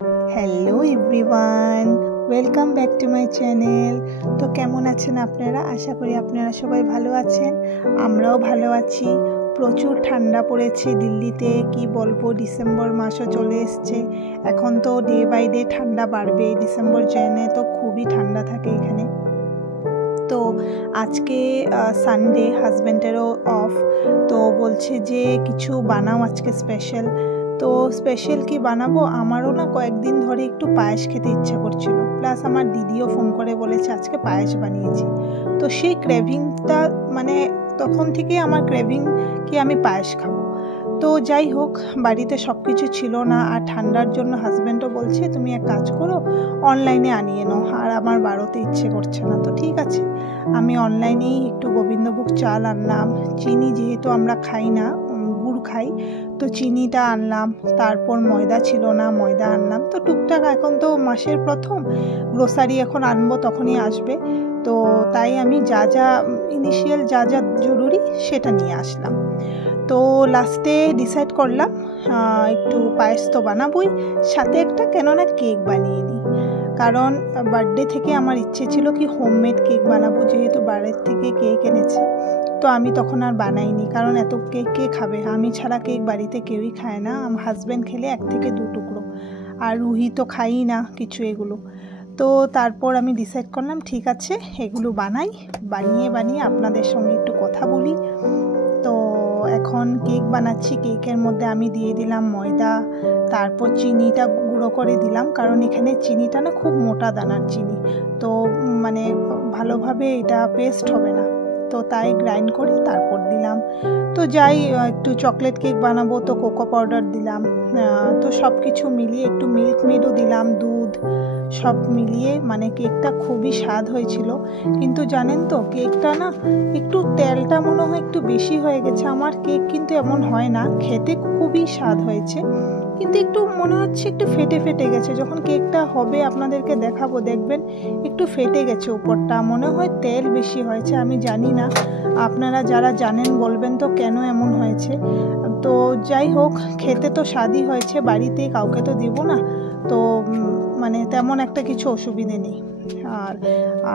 Hello everyone, welcome back to my channel. তো কেমন আছেন আপনারা? আশা করি আপনারা সবাই ভালো আছেন, আমরাও ভালো আছি। প্রচুর ঠান্ডা পড়েছে দিল্লিতে, কি বলবো, ডিসেম্বর মাসও চলে এসছে। এখন তো ডে বাই ডে ঠান্ডা বাড়বে, ডিসেম্বর জানে তো খুবই ঠান্ডা থাকে এখানে। তো আজকে সানডে, হাজব্যান্ডেরও অফ, তো বলছে যে কিছু বানাও আজকে স্পেশাল। তো স্পেশাল কি বানাবো, আমারও না কয়েকদিন ধরে একটু পায়েস খেতে ইচ্ছা করছিল, প্লাস আমার দিদিও ফোন করে বলেছে আজকে পায়েস বানিয়েছি। তো সেই ক্রেভিংটা, মানে তখন থেকেই আমার ক্রেভিং কি আমি পায়েস খাবো। তো যাই হোক, বাড়িতে সব কিছু ছিল না, আর ঠান্ডার জন্য হাজব্যান্ডও বলছে তুমি এক কাজ করো, অনলাইনে আনিয়ে নাও, আর আমার বাড়িতে ইচ্ছে করছে না। তো ঠিক আছে, আমি অনলাইনেই একটু গোবিন্দভোগ চাল আনলাম। চিনি যেহেতু আমরা খাই না, গুড় খাই, তো চিনিটা আনলাম। তারপর ময়দা ছিল না, ময়দা আনলাম। তো টুকটাক, এখন তো মাসের প্রথম, গ্রোসারি এখন আনবো তখনই আসবে, তো তাই আমি যা যা ইনিশিয়াল যা যা জরুরি সেটা নিয়ে আসলাম। তো লাস্টে ডিসাইড করলাম একটু পায়েস তো বানাবোই, সাথে একটা কেননা কেক বানিয়ে নিই। কারণ বার্থডে থেকে আমার ইচ্ছে ছিল কি হোমমেড কেক বানাবো, যেহেতু বাইরের থেকে কেক এনেছে। তো আমি তখন আর বানাইনি, কারণ এত কেক কে খাবে, আমি ছাড়া কেক বাড়িতে কেউই খায় না। আমার হাজব্যান্ড খেলে 1 থেকে 2 টুকরো, আর রুহি তো খাই না কিছু এগুলো। তো তারপর আমি ডিসাইড করলাম ঠিক আছে এগুলো বানিয়ে আপনাদের সঙ্গে একটু কথা বলি। তো এখন কেক বানাচ্ছি। কেকের মধ্যে আমি দিয়ে দিলাম ময়দা, তারপর চিনিটা গুঁড়ো করে দিলাম, কারণ এখানে চিনিটা না খুব মোটা দানার চিনি, তো মানে ভালোভাবে এটা পেস্ট হবে না, তো তাই গ্রাইন্ড করে তারপর দিলাম। তো যাই, একটু চকলেট কেক বানাবো, তো কোকো পাউডার দিলাম। তো সব কিছু মিলিয়ে একটু মিল্ক মেডও দিলাম, দুধ, সব মিলিয়ে মানে কেকটা খুবই স্বাদ হয়েছিল। কিন্তু জানেন তো, কেকটা না একটু তেলটা মনে হয় একটু বেশি হয়ে গেছে। আমার কেক কিন্তু এমন হয় না, খেতে খুবই স্বাদ হয়েছে, কিন্তু একটু মনে হচ্ছে একটু ফেটে ফেটে গেছে। যখন কেকটা হবে আপনাদেরকে দেখাবো, দেখবেন একটু ফেটে গেছে উপরটা, মনে হয় তেল বেশি হয়েছে। আমি জানি না, আপনারা যারা জানেন বলবেন তো কেন এমন হয়েছে। তো যাই হোক, খেতে তো স্বাদই হয়েছে, বাড়িতে কাউকে তো দেবো না, তো মানে তেমন একটা কিছু অসুবিধে নেই। আর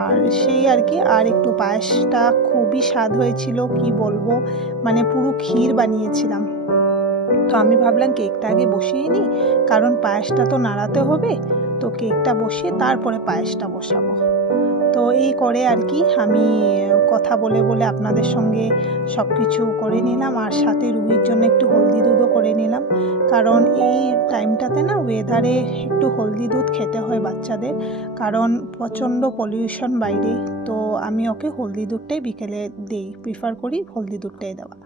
আর সেই আর কি, আর একটু পায়েসটা খুবই স্বাদ হয়েছিল, কি বলবো, মানে পুরো ক্ষীর বানিয়েছিলাম। তো আমি ভাবলাম কেকটা আগে বসিয়ে নিই, কারণ পায়েসটা তো নাড়াতে হবে, তো কেকটা বসিয়ে তারপরে পায়েসটা বসাবো। তো এই করে আর কি আমি কথা বলে বলে আপনাদের সঙ্গে সব কিছু করে নিলাম, আর সাথে রুহির জন্য একটু হলদি দুধও করে নিলাম, কারণ এই টাইমটাতে না ওয়েদারে একটু হলদি দুধ খেতে হয় বাচ্চাদের, কারণ প্রচণ্ড পলিউশন বাইরে। তো আমি ওকে হলদি দুধটাই বিকেলে দিই, প্রিফার করি হলদি দুধটাই দেওয়া।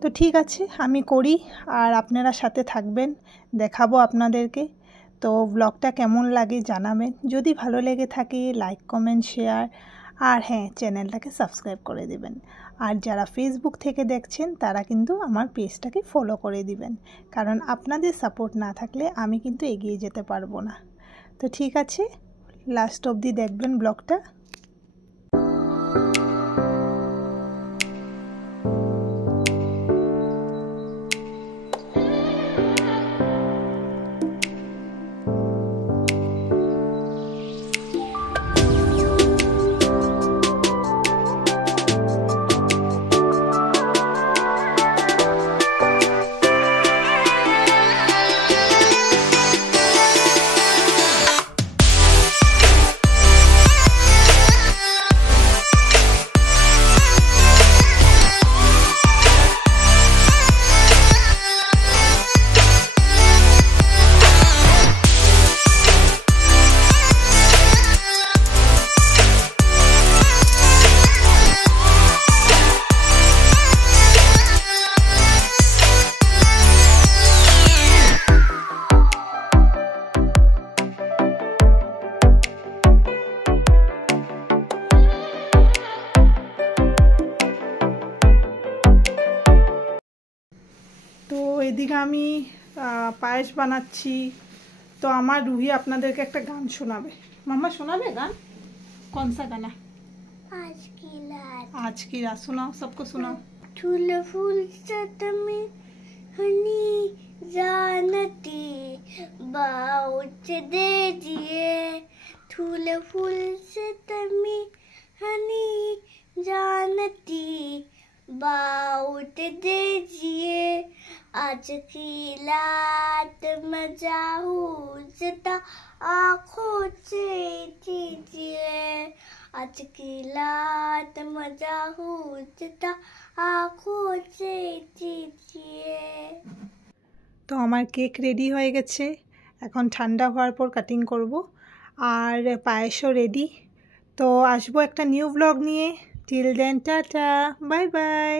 তো ঠিক আছে, আমি করি, আর আপনারা সাথে থাকবেন, দেখাবো আপনাদেরকে। তো ব্লগটা কেমন লাগে জানাবেন, যদি ভালো লেগে থাকে লাইক, কমেন্ট, শেয়ার, আর হ্যাঁ, চ্যানেলটাকে সাবস্ক্রাইব করে দিবেন। আর যারা ফেসবুক থেকে দেখছেন তারা কিন্তু আমার পেজটাকে ফলো করে দিবেন, কারণ আপনাদের সাপোর্ট না থাকলে আমি কিন্তু এগিয়ে যেতে পারবো না। তো ঠিক আছে, লাস্ট অবধি দেখবেন ব্লগটা। তো এদিকে আমি পায়েস বানাচ্ছি। তো আমার রুহি আপনাদেরকে একটা গান শোনাবে। মাম্মা শোনাবে গান? कौन सा गाना? आज की रात सुनाओ, सबको सुनाओ। फूल फूल सत में हनी जानती बाउच दे दिए फूल फूल से तमी हनी जानती बाउच दे दिए आज की रात मजा हुजता आँखों से दीजिए आज की रात मजा हुजता आँखों से दीजिए। তো আমার কেক রেডি হয়ে গেছে, এখন ঠান্ডা হওয়ার পর কাটিং করব। আর পায়েসও রেডি। তো আসবো একটা নিউ ব্লগ নিয়ে। Till then tata, bye by.